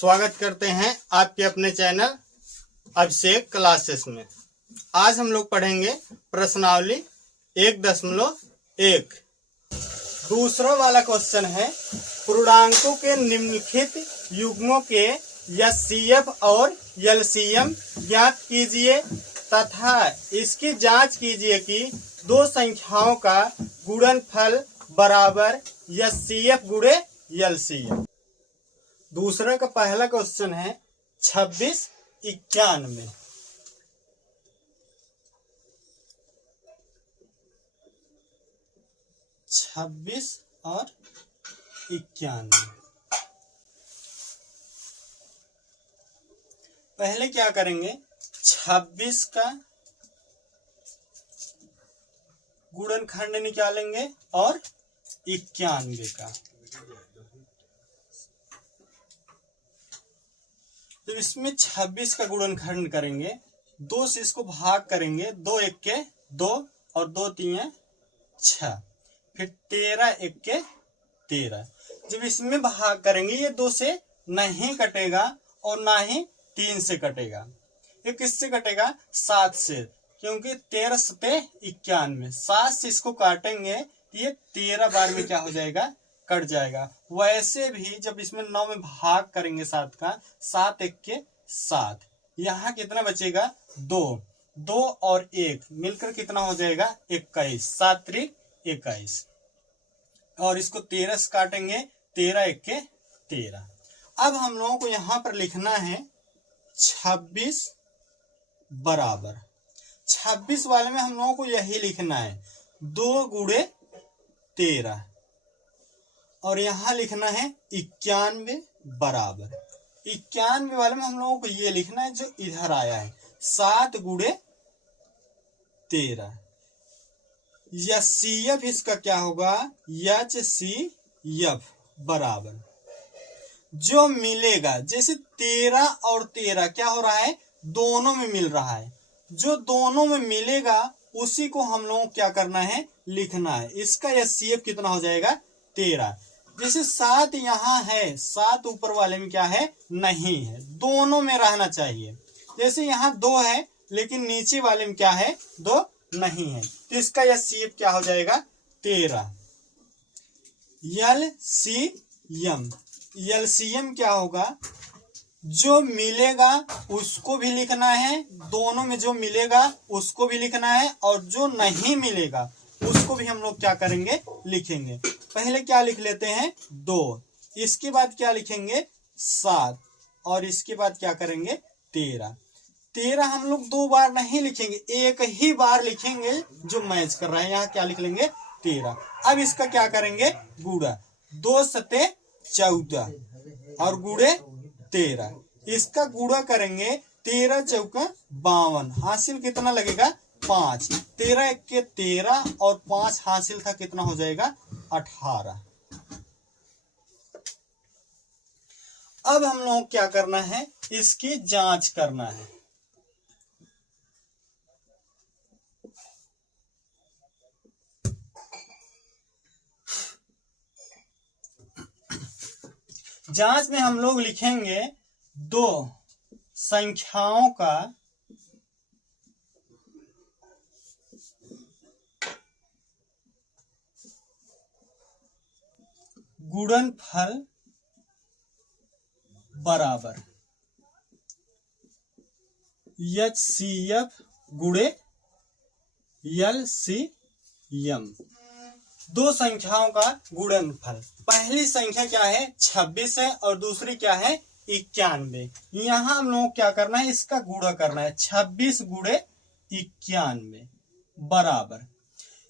स्वागत करते हैं आपके अपने चैनल अभिषेक क्लासेस में। आज हम लोग पढ़ेंगे प्रश्नावली 1.1। दूसरा वाला क्वेश्चन है, पूर्णांकों के निम्नलिखित युग्मों के एचसीएफ और एलसीएम ज्ञात कीजिए तथा इसकी जांच कीजिए कि दो संख्याओं का गुणनफल बराबर एचसीएफ गुणे एलसीएम। दूसरा का पहला क्वेश्चन है 2691। छब्बीस और 91। पहले क्या करेंगे, 26 का गुणनखंड निकालेंगे और 91 का। तो इसमें 26 का गुणनखंड करेंगे, 2 से इसको भाग करेंगे, 2 एक के 2 और 2 तीन 6, फिर 13 एक के 13। जब इसमें भाग करेंगे ये 2 से नहीं कटेगा और ना ही 3 से कटेगा। ये किससे कटेगा? 7 से, क्योंकि 13 सते 91, 7 से इसको काटेंगे तो ये 13 बार में क्या हो जाएगा? कट जाएगा। वैसे भी जब इसमें 9 में भाग करेंगे 7 का, 7 एक के 7, यहाँ कितना बचेगा? 2 और 1 मिलकर कितना हो जाएगा? 21, 7 त्रिक 21। और इसको 13 से काटेंगे, 13 एक के 13। अब हम लोगों को यहां पर लिखना है 26 बराबर, 26 वाले में हम लोगों को यही लिखना है 2 गुणे 13, और यहां लिखना है 91 बराबर। 91 वाले में हम लोगों को ये लिखना है जो इधर आया है 7 गुणे 13। एचसीएफ इसका क्या होगा? एचसीएफ बराबर जो मिलेगा, जैसे 13 और 13 क्या हो रहा है? दोनों में मिल रहा है। जो दोनों में मिलेगा उसी को हम लोगों को क्या करना है? लिखना है। इसका एचसीएफ कितना हो जाएगा? 13। जैसे 7 यहाँ है, 7 ऊपर वाले में क्या है? नहीं है, दोनों में रहना चाहिए। जैसे यहाँ 2 है लेकिन नीचे वाले में क्या है? 2 नहीं है, तो इसका एचसीएफ क्या हो जाएगा? 13। एलसीएम क्या होगा? जो मिलेगा उसको भी लिखना है, दोनों में जो मिलेगा उसको भी लिखना है, और जो नहीं मिलेगा उसको भी हम लोग क्या करेंगे? लिखेंगे। पहले क्या लिख लेते हैं? 2, इसके बाद क्या लिखेंगे? 7, और इसके बाद क्या करेंगे? 13। 13 हम लोग 2 बार नहीं लिखेंगे, एक ही बार लिखेंगे जो मैच कर रहा है। यहाँ क्या लिख लेंगे? 13। अब इसका क्या करेंगे? गुणा, 2 सते 14 और गुणे 13। इसका गुणा करेंगे, 13 चौका 52, हासिल कितना लगेगा? 5। 13 एक के 13 और 5 हासिल था, कितना हो जाएगा? 18। अब हम लोग क्या करना है? इसकी जांच करना है। जांच में हम लोग लिखेंगे दो संख्याओं का गुणनफल बराबर एचसीएफ गुणे एलसीएम। दो संख्याओं का गुणनफल। पहली संख्या क्या है? 26 है, और दूसरी क्या है? 91। यहां हम लोग क्या करना है? इसका गुणा करना है, 26 गुणे 91 बराबर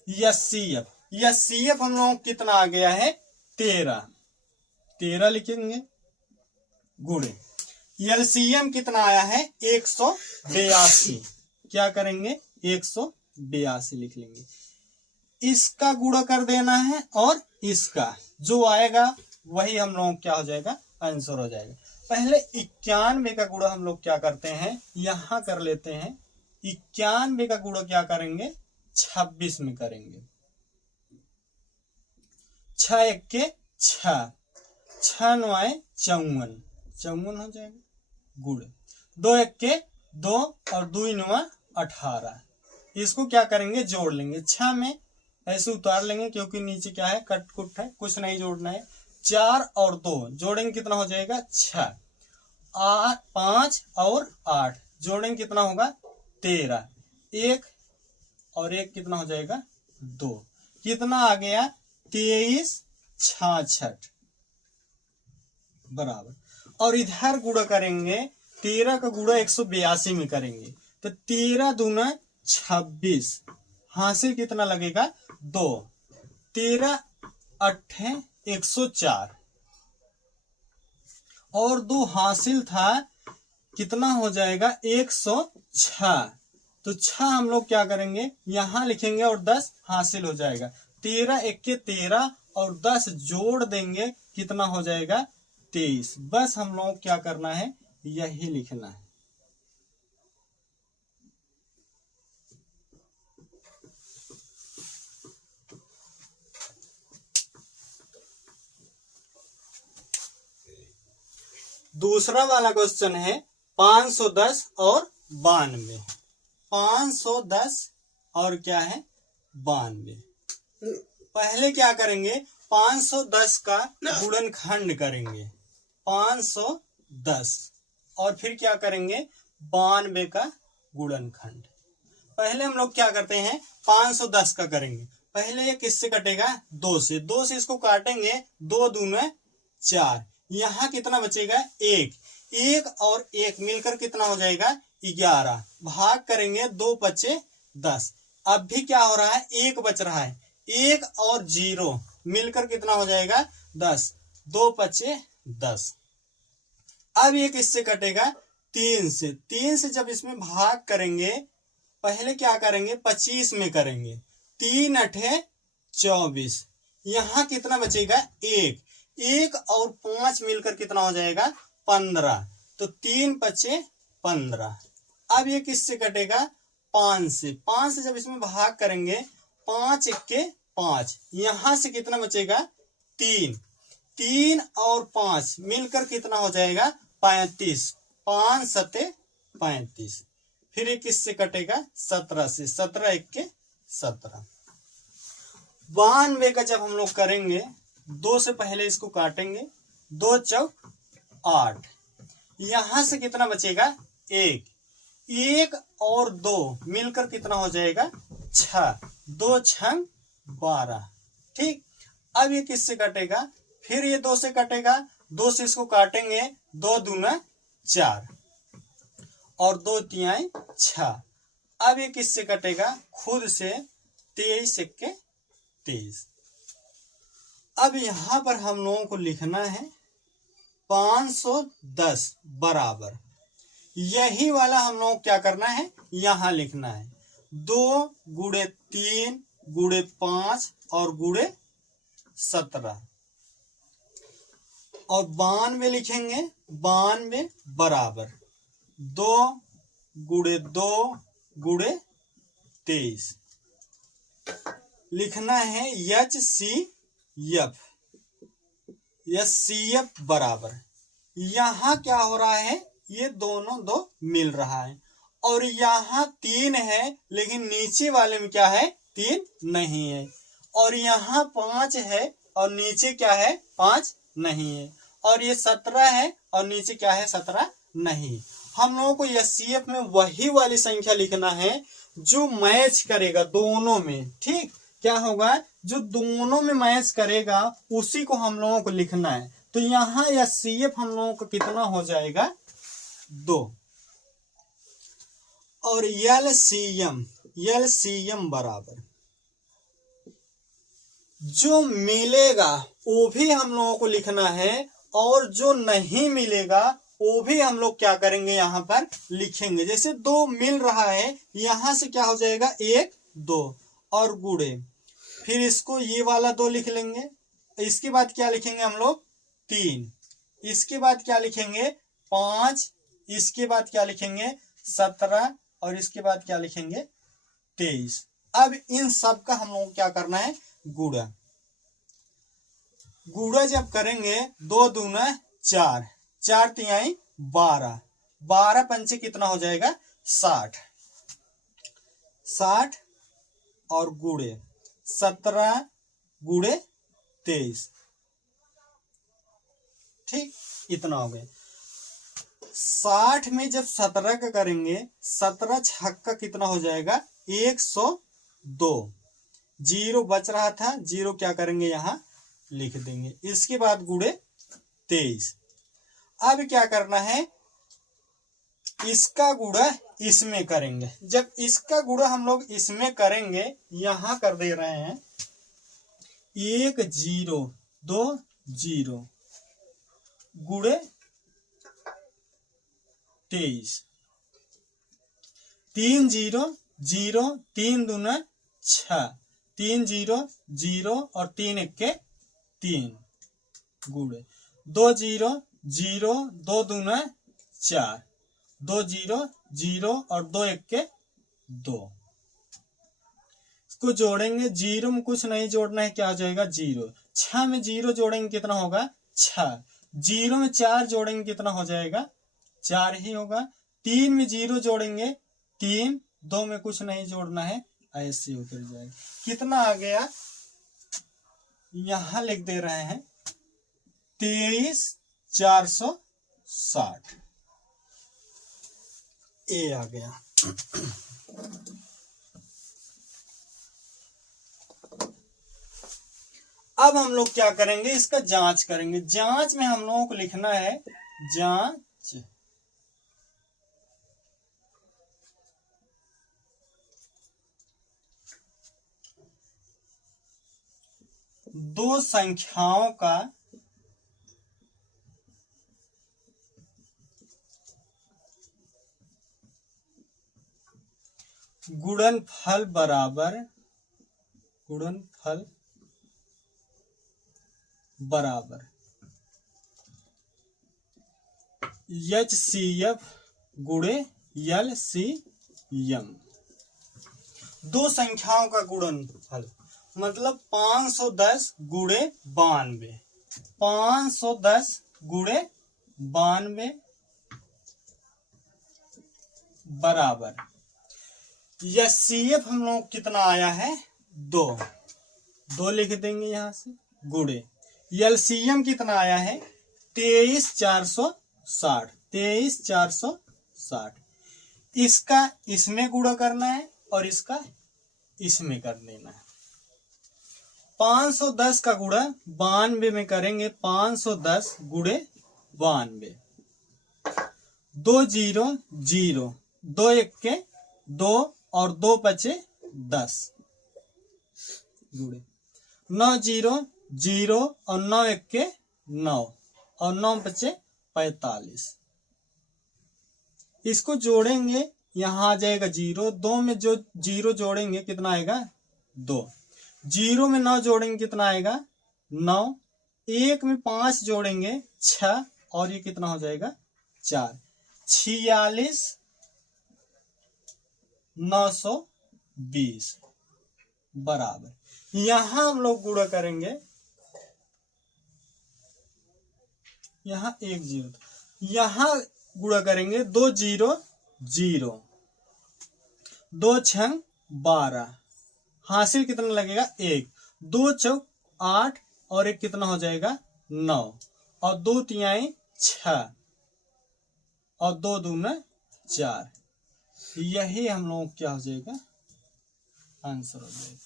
एचसीएफ हम लोग कितना आ गया है? 13 लिखेंगे, गुणे एलसीएम कितना आया है? 182। क्या करेंगे? 182 लिख लेंगे। इसका गुणा कर देना है, और इसका जो आएगा वही हम लोग क्या हो जाएगा? आंसर हो जाएगा। पहले 91 का गुणा हम लोग क्या करते हैं? यहां कर लेते हैं। 91 का गुणा क्या करेंगे? 26 में करेंगे। 6 एक के 6, 6 9 54, 54 हो जाएगा गुड़ 2 एक के 2 और 2 9 18। इसको क्या करेंगे जोड़ लेंगे 6 में ऐसे उतार लेंगे क्योंकि नीचे क्या है कट कुट है कुछ नहीं जोड़ना है। 4 और 2 जोड़ेंगे कितना हो जाएगा 6। 5 और 8 जोड़ेंगे कितना होगा 13। 1 और 1 कितना हो जाएगा 2। कितना आ गया 23 66 बराबर। और इधर गुणा करेंगे 13 का गुणा 182 में करेंगे तो 13 दूना 26 हासिल कितना लगेगा 2। 13 8 104 और 2 हासिल था कितना हो जाएगा 106। तो 6 हम लोग क्या करेंगे यहां लिखेंगे और 10 हासिल हो जाएगा। 13 एक के 13 और 10 जोड़ देंगे कितना हो जाएगा 23। बस हम लोग क्या करना है यही लिखना है। दूसरा वाला क्वेश्चन है 510 और 92। 510 और क्या है 92। पहले क्या करेंगे 510 का गुणनखंड करेंगे 510 और फिर क्या करेंगे 92 का गुणनखंड। पहले हम लोग क्या करते हैं 510 का करेंगे। पहले ये किससे कटेगा 2 से। 2 से इसको काटेंगे 2 दूना 4। यहां कितना बचेगा 1। 1 और 1 मिलकर कितना हो जाएगा 11। भाग करेंगे 2 पचे 10। अब भी क्या हो रहा है 1 बच रहा है। 1 और 0 मिलकर कितना हो जाएगा 10। 2 पचे 10। अब ये किससे कटेगा 3 से। 3 से जब इसमें भाग करेंगे पहले क्या करेंगे 25 में करेंगे। 3 8 24। यहां कितना बचेगा 1। 1 और 5 मिलकर कितना हो जाएगा 15। तो 3 पचे 15। अब ये किससे कटेगा 5 से। 5 से जब इसमें भाग करेंगे 5 एक के 5। यहां से कितना बचेगा 3। 3 और 5 मिलकर कितना हो जाएगा 35। 5 सते 35। फिर ये किससे कटेगा 17 से। 17 एक के 17। 92 का जब हम लोग करेंगे 2 से पहले इसको काटेंगे 2 चौक 8। यहां से कितना बचेगा 1। 1 और 2 मिलकर कितना हो जाएगा 6। 2 6 12। ठीक। अब ये किससे कटेगा फिर ये 2 से कटेगा। 2 से इसको काटेंगे 2 दूना 4 और 2 तिहाई 6। अब ये किससे कटेगा खुद से 23 एक के 23। अब यहां पर हम लोगों को लिखना है 510 बराबर यही वाला हम लोग क्या करना है यहां लिखना है 2 गुणे 3 गुणे 5 और गुणे 17 और 92 लिखेंगे 92 बराबर 2 गुणे 2 गुणे 23 लिखना है HCF बराबर। यहां क्या हो रहा है ये दोनों 2 मिल रहा है और यहां 3 है लेकिन नीचे वाले में क्या है 3 नहीं है और यहां 5 है और नीचे क्या है 5 नहीं है और ये 17 है और नीचे क्या है 17 नहीं। हम लोगों को HCF में वही वाली संख्या लिखना है जो मैच करेगा दोनों में। ठीक। क्या होगा जो दोनों में मैच करेगा उसी को हम लोगों को लिखना है। तो यहां HCF हम लोगों को कितना हो जाएगा 2 और LCM बराबर जो मिलेगा वो भी हम लोगों को लिखना है और जो नहीं मिलेगा वो भी हम लोग क्या करेंगे यहां पर लिखेंगे। जैसे 2 मिल रहा है यहां से क्या हो जाएगा 1 2 और गुणे फिर इसको ये वाला 2 लिख लेंगे। इसके बाद क्या लिखेंगे हम लोग 3। इसके बाद क्या लिखेंगे 5। इसके बाद क्या लिखेंगे 17 और इसके बाद क्या लिखेंगे 23। अब इन सब का हम लोग क्या करना है गुणा। गुणा जब करेंगे 2 दूना 4 4 तिहाई 12, 12 पंचे कितना हो जाएगा 60, 60 और गुड़े 17 गुड़े 23, ठीक, इतना हो गया। 60 में जब 17 का करेंगे, 17 छक्का कितना हो जाएगा 102, जीरो बच रहा था, जीरो क्या करेंगे यहां लिख देंगे। इसके बाद गुड़े 23। अब क्या करना है, इसका गुड़ा इसमें करेंगे। जब इसका गुड़ा हम लोग इसमें करेंगे, यहां कर दे रहे हैं 1 0 2 0 गुड़े 23, 3 0 0 3 दूना 6, 3 0 0 और 3 1 3 गुड़े 2 0 0 2 दूना 4, 2 0 0 और 2 1 2। इसको जोड़ेंगे, जीरो में कुछ नहीं जोड़ना है, क्या हो जाएगा 0। 6 में 0 जोड़ेंगे कितना होगा 6, 0 में 4 जोड़ेंगे कितना हो जाएगा 4 ही होगा। 3 में 0 जोड़ेंगे 3, 2 में कुछ नहीं जोड़ना है, ऐसे उतर जाएगा। कितना आ गया, यहां लिख दे रहे हैं 23,460, ए आ गया। अब हम लोग क्या करेंगे, इसका जांच करेंगे। जांच में हम लोगों को लिखना है जांच दो संख्याओं का गुणनफल बराबर HCF गुणे LCM। दो संख्याओं का गुणनफल मतलब 510 गुणे 92, 510 गुणे 92 बराबर HCF हम लोग कितना आया है 2 लिख देंगे यहां से, गुणे LCM कितना आया है 23,460, इसका इसमें गुणा करना है और इसका इसमें कर देना है। 510 का गुणा 92 में करेंगे, 510 गुणे 92, 2 0 0 2 1 2 और 2 5 10 गुणे 9 0 0 और 9 1 9 और 9 5 45। इसको जोड़ेंगे, यहां आ जाएगा 0, 2 में जो 0 जोड़ेंगे कितना आएगा 2, 0 में 9 जोड़ेंगे कितना आएगा 9, 1 में 5 जोड़ेंगे 6 और ये कितना हो जाएगा 4, 46,920 बराबर। यहां हम लोग गुणा करेंगे, यहां 1 0, यहां गुणा करेंगे 2 0 0 2 6 12, हासिल कितना लगेगा 1, 2 चौक 8 और 1 कितना हो जाएगा 9 और 2 तिहाई 6 और 2 दूना 4। यही हम लोग क्या हो जाएगा आंसर हो जाएगा।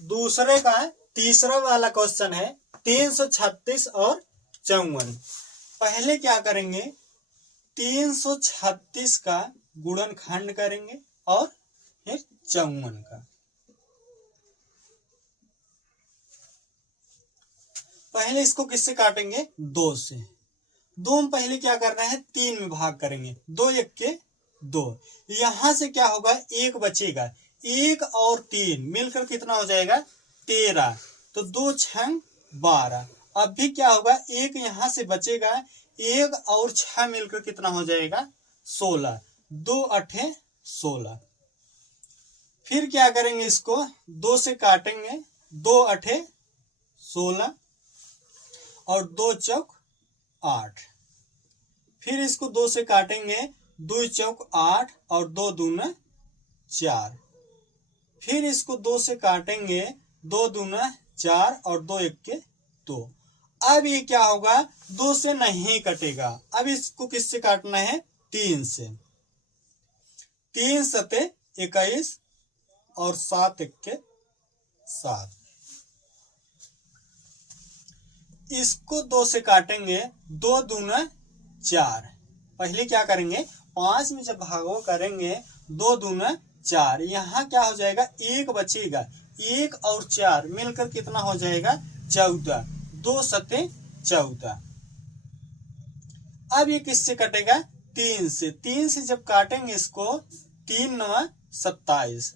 दूसरे का तीसरा वाला क्वेश्चन है 336 और 54। पहले क्या करेंगे 336 का गुणनखंड करेंगे और फिर 54 का। पहले इसको किससे काटेंगे 2 से। 2 में पहले क्या करना है 3 में भाग करेंगे, 2 1 2, यहां से क्या होगा 1 बचेगा, 1 और 3 मिलकर कितना हो जाएगा 13, तो 2 6 12। अब भी क्या होगा 1 यहां से बचेगा, 1 और 6 मिलकर कितना हो जाएगा 16, 2 8 16। फिर क्या करेंगे इसको 2 से काटेंगे 2 अठे 16 और 2 चौक 8। फिर इसको 2 से काटेंगे, 2 चौक 8 और 2 दूना 4। फिर इसको 2 से काटेंगे, 2 दूना 4 और 2 1 2। अब ये क्या होगा, 2 से नहीं कटेगा। अब इसको किससे काटना है, 3 से। 3 सते 21 और 7 1 7। इसको 2 से काटेंगे, 2 दूना 4। पहले क्या करेंगे, 5 में जब भागो करेंगे, 2 दूना 4। यहाँ क्या हो जाएगा, 1 बचेगा। 1 और 4 मिलकर कितना हो जाएगा, 14। 2 सते 14। अब ये किससे कटेगा, 3 से। 3 से जब काटेंगे इसको, 3 9 27।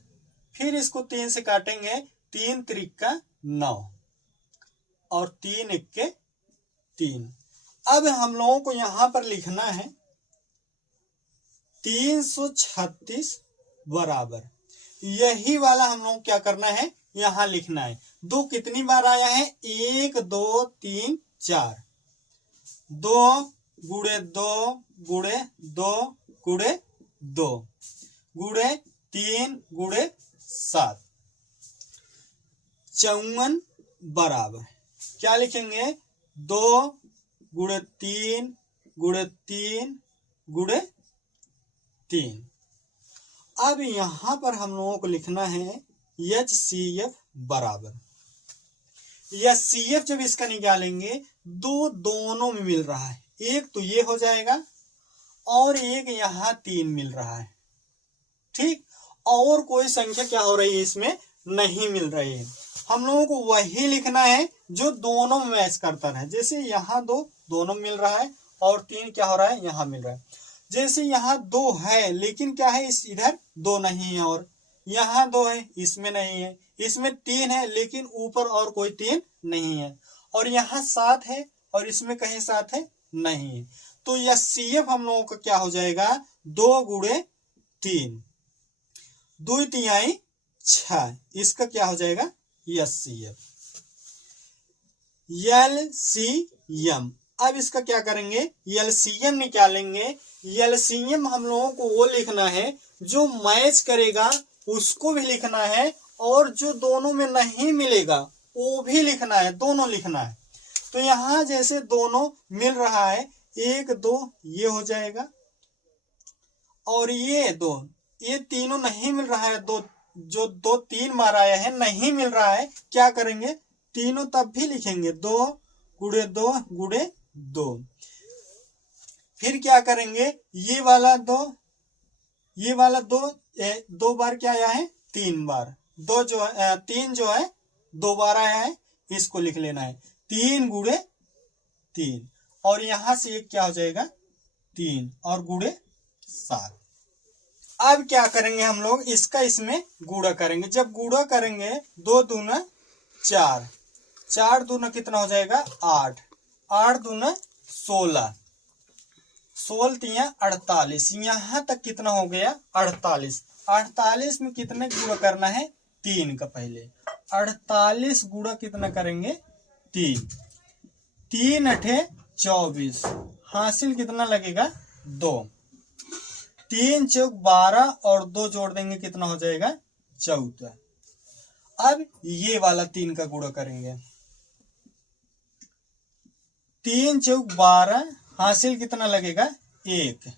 फिर इसको 3 से काटेंगे, 3 त्रिका 9 और 3 1 3। अब हम लोगों को यहां पर लिखना है 336 बराबर, यही वाला हम लोग क्या करना है, यहां लिखना है। 2 कितनी बार आया है, 1 2 3 4। 2 गुड़े 2 गुड़े 2 गुड़े 2 गुड़े 3 गुड़े 7, 54 बराबर क्या लिखेंगे, 2 गुड़े 3 गुड़े 3 गुड़े 3। अब यहां पर हम लोगों को लिखना है HCF बराबर, HCF जब इसका निकालेंगे, 2 दोनों में मिल रहा है। एक तो ये हो जाएगा और एक यहाँ 3 मिल रहा है, ठीक। और कोई संख्या क्या हो रही है, इसमें नहीं मिल रही है। हम लोगों को वही लिखना है जो दोनों में मैच करता है। जैसे यहाँ 2 दोनों में मिल रहा है और 3 क्या हो रहा है, यहाँ मिल रहा है। जैसे यहाँ 2 है लेकिन क्या है, इस इधर 2 नहीं है, और यहाँ 2 है इसमें नहीं है, इसमें 3 है लेकिन ऊपर और कोई 3 नहीं है, और यहाँ 7 है और इसमें कहीं 7 है नहीं है। तो यह CF हम लोगों का क्या हो जाएगा, 2 गुड़े 3 2 तिहाई 6। इसका क्या हो जाएगा, HCF। LCM, अब इसका क्या करेंगे, LCM निकालेंगे। LCM हम लोगों को वो लिखना है जो मैच करेगा उसको भी लिखना है, और जो दोनों में नहीं मिलेगा वो भी लिखना है, दोनों लिखना है। तो यहां जैसे दोनों मिल रहा है, 1 2 ये हो जाएगा, और ये 2, ये तीनों नहीं मिल रहा है, 2 जो 2 3 बार आया है नहीं मिल रहा है। क्या करेंगे, तीनों तब भी लिखेंगे, 2 गुड़े 2 गुड़े 2। फिर क्या करेंगे, ये वाला 2 ये वाला 2 बार क्या आया है, 3 बार। 2 जो है 3 जो है 2 बार आया है, इसको लिख लेना है 3 गुड़े 3, और यहां से एक क्या हो जाएगा, 3 और गुड़े 7। अब क्या करेंगे हम लोग, इसका इसमें गुणा करेंगे। जब गुणा करेंगे, 2 दूना 4, 4 दूना कितना हो जाएगा, 8, 8 दूना 16, 16 तिया 48। यहां तक कितना हो गया, 48। 48 में कितने गुणा करना है, 3 का। पहले 48 गुणा कितना करेंगे, 3, 3 अठे 24, हासिल कितना लगेगा, 2, 3 चौक 12 और 2 जोड़ देंगे कितना हो जाएगा, 14। अब ये वाला 3 का गुणा करेंगे, 3 चौक 12, हासिल कितना लगेगा, 1,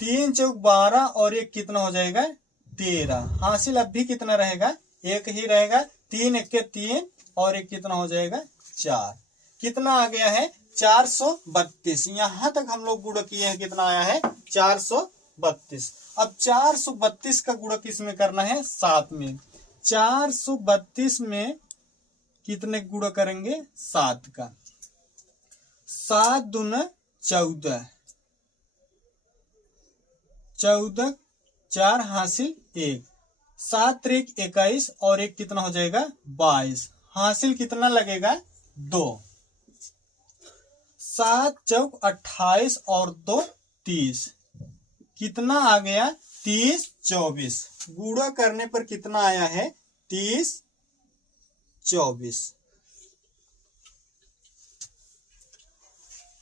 3 चौक 12 और 1 कितना हो जाएगा, 13। हासिल अब भी कितना रहेगा, 1 ही रहेगा। 3 1 3 और 1 कितना हो जाएगा, 4। कितना आ गया है, 432। यहां तक हम लोग गुणा किए हैं, कितना आया है, 432। अब 432 का गुणा किस में करना है, 7 में। 432 में कितने गुणा करेंगे, 7 का। 7 दूना 14, 14 4 हासिल 1, 7 त्रिक 21 और 1 कितना हो जाएगा, 22। हासिल कितना लगेगा, 2, 7 चौक 28 और 2 30। कितना आ गया, 30 24। गुणा करने पर कितना आया है, 30 24।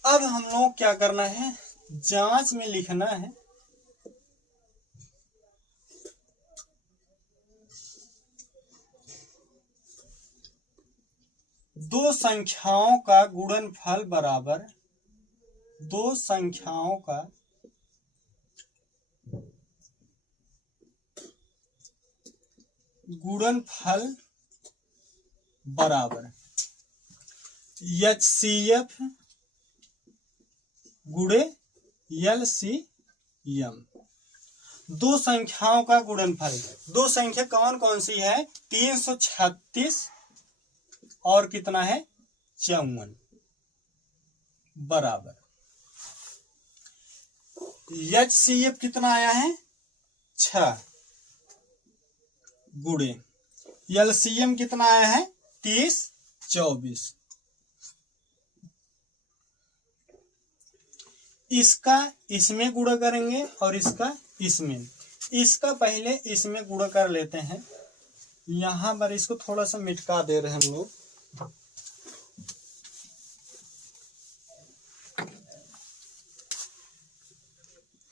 अब हम लोग क्या करना है, जांच में लिखना है दो संख्याओं का गुणनफल बराबर, दो संख्याओं का गुणनफल बराबर HCF गुणे LCM। दो संख्याओं का गुणनफल, दो संख्या कौन कौन सी है, 336 और कितना है 54 बराबर HCF कितना आया है 6 गुणे LCM कितना आया है 30 24। इसका इसमें गुणा करेंगे और इसका इसमें, इसका पहले इसमें गुणा कर लेते हैं। यहां पर इसको थोड़ा सा मिटका दे रहे हैं हम लोग।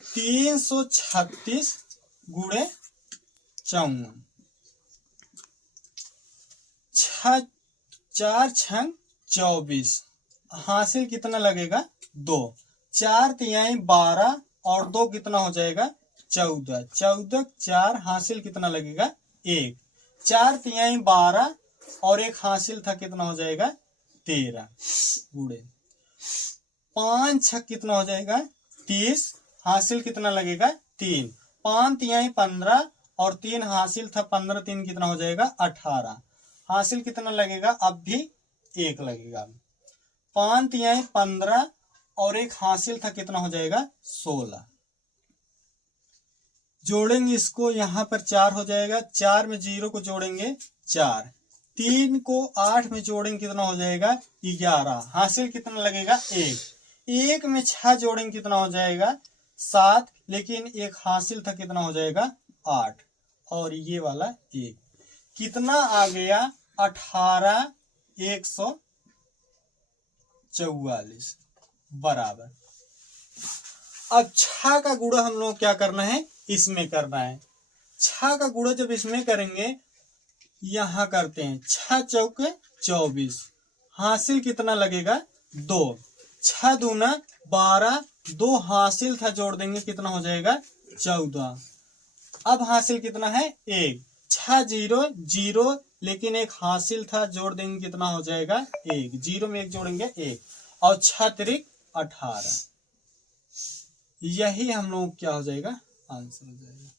336 गुणे 54, 4 छंग 24, हासिल कितना लगेगा 2, 4 तिहाई 12 और 2 कितना हो जाएगा 14, 14 4 हासिल कितना लगेगा 1, 4 तिहाई 12 और 1 हासिल था कितना हो जाएगा 13 गुणे 5 छक कितना हो जाएगा 30, हासिल कितना लगेगा 3, 5 तिहाई 15 और 3 हासिल था 15, 3 कितना हो जाएगा 18, हासिल कितना लगेगा अब भी 1 लगेगा, 5 तिहाई 15 और 1 हासिल था कितना हो जाएगा 16। जोड़ेंगे इसको, यहां पर 4 हो जाएगा, 4 में 0 को जोड़ेंगे 4, 3 को 8 में जोड़ेंगे कितना हो जाएगा 11, हासिल कितना लगेगा 1, 1 में 6 जोड़ेंगे कितना हो जाएगा 7, लेकिन 1 हासिल था कितना हो जाएगा 8 और ये वाला 1, कितना आ गया 18 144 बराबर। अब 6 का गुणा हम लोग क्या करना है, इसमें करना है। 6 का गुणा जब इसमें करेंगे, यहां करते हैं 6 चौके 24, हासिल कितना लगेगा 2, 6 दूना 12, 2 हासिल था जोड़ देंगे कितना हो जाएगा 14, अब हासिल कितना है 1, 6 0 0, लेकिन 1 हासिल था जोड़ देंगे कितना हो जाएगा 1, 0 में 1 जोड़ेंगे 1 और 6 3 18। यही हम लोग क्या हो जाएगा आंसर हो जाएगा।